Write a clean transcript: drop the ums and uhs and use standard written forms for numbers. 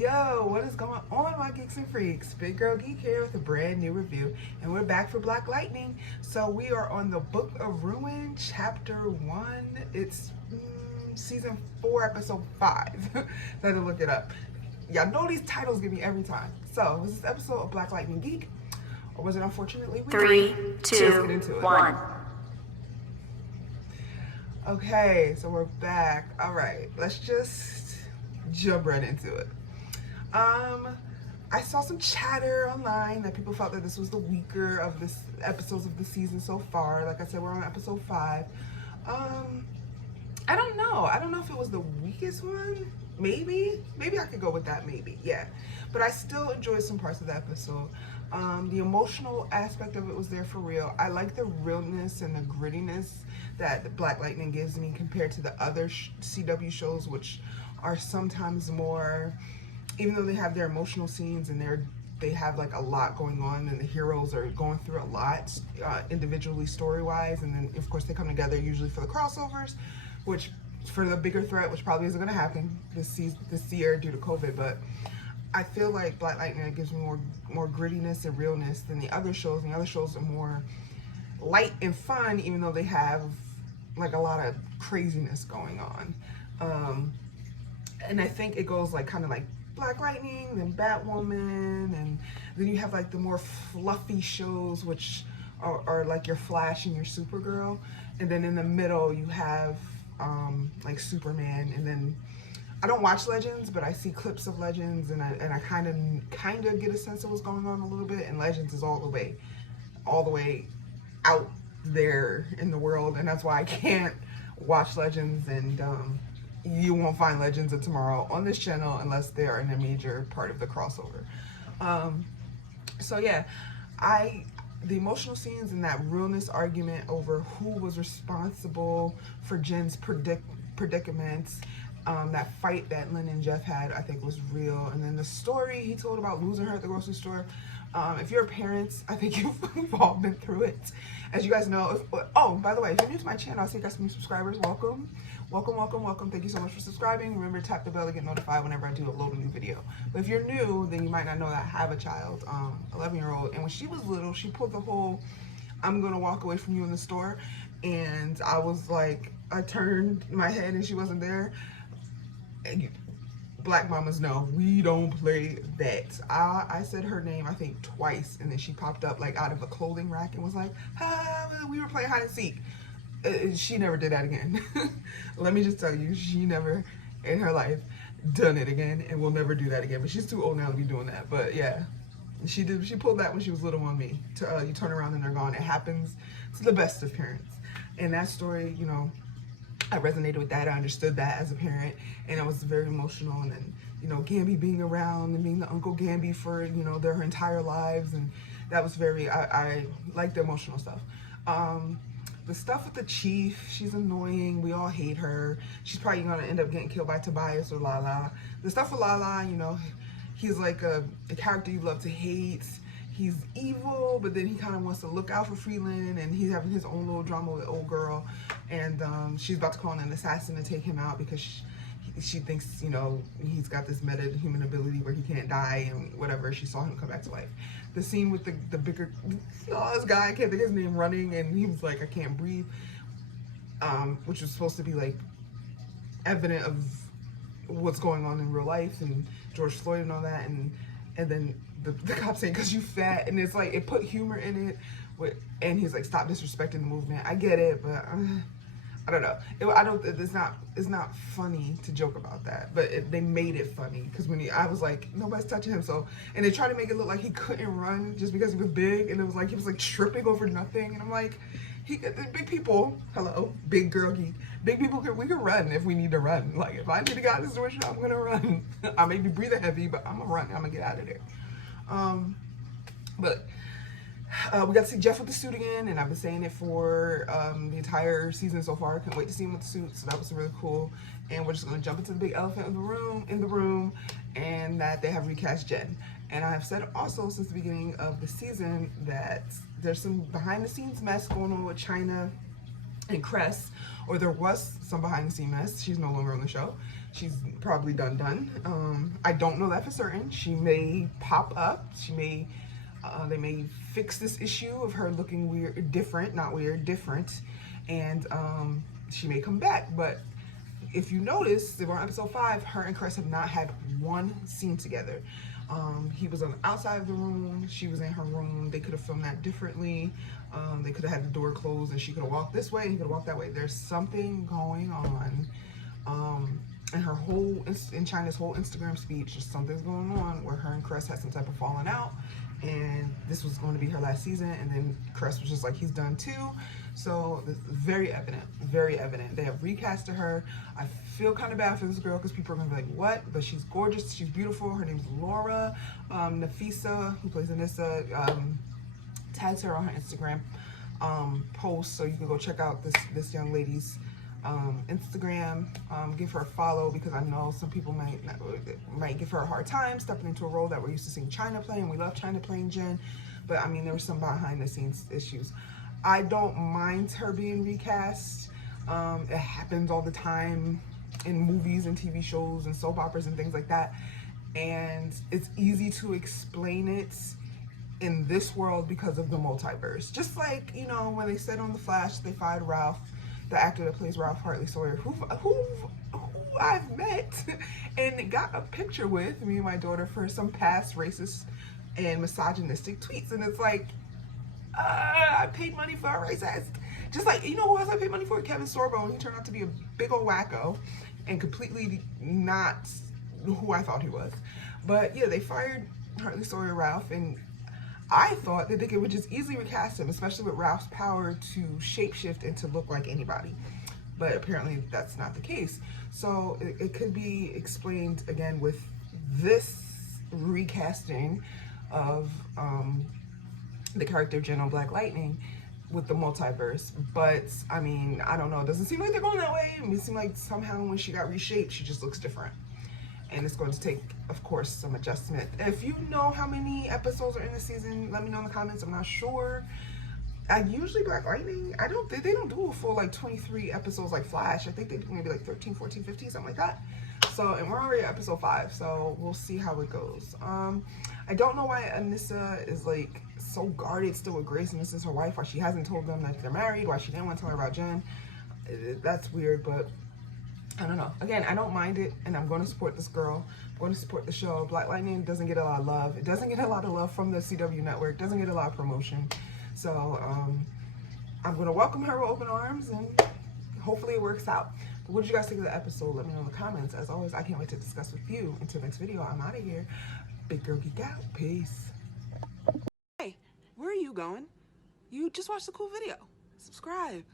Yo, what is going on, my geeks and freaks? Big Girl Geek here with a brand new review, and we're back for Black Lightning. So we are on the Book of Ruin, Chapter 1. It's Season 4, Episode 5. I had to look it up. Y'all know these titles give me every time. So, was this episode of Black Lightning Geek? Or was it unfortunately we 3, 2, 1. Okay, so we're back. Alright, let's just jump right into it. I saw some chatter online that people felt that this was the weaker of the episodes of the season so far. Like I said, we're on episode 5. I don't know. I don't know if it was the weakest one. Maybe I could go with that. Maybe, yeah. But I still enjoyed some parts of the episode. The emotional aspect of it was there for real. I like the realness and the grittiness that Black Lightning gives me compared to the other CW shows, which are sometimes more, even though they have their emotional scenes and they have like a lot going on and the heroes are going through a lot individually story-wise, and then of course they come together usually for the crossovers, which for the bigger threat, which probably isn't going to happen this year due to COVID. But I feel like Black Lightning gives me more grittiness and realness than the other shows. And the other shows are more light and fun, even though they have like a lot of craziness going on. And I think it goes like kind of like Black Lightning, then Batwoman, and then you have like the more fluffy shows, which are like your Flash and your Supergirl, and then in the middle you have like Superman. And then I don't watch Legends, but I see clips of Legends, and I kind of get a sense of what's going on a little bit. And Legends is all the way out there in the world, and that's why I can't watch Legends. And you won't find Legends of Tomorrow on this channel unless they are in a major part of the crossover. So yeah, the emotional scenes and that realness argument over who was responsible for Jen's predicaments, that fight that Lynn and Jeff had, I think was real. And then the story he told about losing her at the grocery store. If you're parents, I think you've all been through it. As you guys know, oh, by the way, if you're new to my channel, I see you got some new subscribers. Welcome. Thank you so much for subscribing. Remember to tap the bell to get notified whenever I do upload a new video. But if you're new, then you might not know that I have a child, 11-year-old. And when she was little, she pulled the whole, I'm going to walk away from you in the store. And I was like, I turned my head and she wasn't there. And Black mamas know we don't play that. I said her name I think twice, and then she popped up like out of a clothing rack and was like, we were playing hide and seek. She never did that again. Let me just tell you, she never in her life done it again, and will never do that again. But she's too old now to be doing that. But yeah, she pulled that when she was little on me. You turn around and they're gone. It happens to the best of parents. And that story, you know, I resonated with that. I understood that as a parent, and it was very emotional. And then, you know, Gamby being around and being the Uncle Gamby for, you know, their entire lives, and that was very, I like the emotional stuff. The stuff with the chief, she's annoying. We all hate her. She's probably gonna end up getting killed by Tobias or Lala. The stuff with Lala, you know, he's like a character you love to hate. He's evil, but then he kind of wants to look out for Freeland, and he's having his own little drama with old girl. And she's about to call in an assassin to take him out because she thinks, you know, he's got this meta-human ability where he can't die and whatever. She saw him come back to life. The scene with the bigger, this guy, I can't think of his name, running, and he was like, I can't breathe, which was supposed to be like evident of what's going on in real life and George Floyd and all that. And then the cop saying, because you fat, and it's like, it put humor in it, and he's like, stop disrespecting the movement. I get it, but I don't know. It's not funny to joke about that, but they made it funny because I was like, nobody's touching him. So, and they tried to make it look like he couldn't run just because he was big, and it was like he was like tripping over nothing. And I'm like, big people, hello, big girl geek. Big people we can run if we need to run. Like if I need to get out of this situation, I'm gonna run. I may be breathing heavy, but I'm gonna run. I'm gonna get out of there. But we got to see Jeff with the suit again, and I've been saying it for the entire season so far. I can't wait to see him with the suit, so that was really cool. And we're just gonna jump into the big elephant in the room, and that they have recast Jen. And I have said also since the beginning of the season that there's some behind-the-scenes mess going on with China and Cress, or there was some behind-the-scenes mess. She's no longer on the show. she's probably done. I don't know that for certain. She may pop up. She may, they may fix this issue of her looking weird, different, not weird, different, and she may come back. But if you notice, we're on episode 5, her and Chris have not had one scene together. He was on the outside of the room, she was in her room. They could have filmed that differently. They could have had the door closed and she could have walked this way and he could have walked that way. There's something going on. And her whole, in China's whole Instagram speech, just something's going on where her and Chris had some type of falling out. And this was going to be her last season, and then Chris was just like, he's done too. So it's very evident, very evident. They have recasted her. I feel kind of bad for this girl because people are gonna be like, what? But she's gorgeous, she's beautiful. Her name's Laura. Nafisa, who plays Anissa, tags her on her Instagram post, so you can go check out this young lady's Instagram. Give her a follow, because I know some people might give her a hard time stepping into a role that we're used to seeing China play, and we love China playing Jen, but I mean, there were some behind the scenes issues. I don't mind her being recast. It happens all the time in movies and TV shows and soap operas and things like that, and it's easy to explain it in this world because of the multiverse. Just like, you know, when they said on The Flash they fired Ralph, the actor that plays Ralph Hartley Sawyer, who I've met and got a picture with, me and my daughter, for some past racist and misogynistic tweets. And it's like, I paid money for a racist. Just like, you know who else I paid money for? Kevin Sorbo, and he turned out to be a big old wacko and completely not who I thought he was. But yeah, they fired Hartley Sawyer Ralph, and I thought that they could just easily recast him, especially with Ralph's power to shapeshift and to look like anybody. But apparently that's not the case. So it could be explained again with this recasting of the character of Jen on Black Lightning with the multiverse. But I mean, I don't know. It doesn't seem like they're going that way. It seems like somehow when she got reshaped, she just looks different. And it's going to take, of course, some adjustment. If you know how many episodes are in the season, let me know in the comments. I'm not sure. Usually Black Lightning, they don't do a full like 23 episodes like Flash. I think they do maybe like 13, 14, 15, something like that. So, and we're already at episode 5, so we'll see how it goes. I don't know why Anissa is like so guarded still with Grace, and this is her wife, why she hasn't told them that they're married, why she didn't want to tell her about Jen. That's weird, but I don't know. Again, I don't mind it, and I'm going to support this girl. I'm going to support the show. Black Lightning doesn't get a lot of love. It doesn't get a lot of love from the CW network. It doesn't get a lot of promotion. So I'm going to welcome her with open arms, and hopefully it works out. But what did you guys think of the episode? Let me know in the comments. As always, I can't wait to discuss with you. Until next video, I'm out of here. Big Girl Geek out. Peace. Hey, where are you going? You just watched a cool video. Subscribe.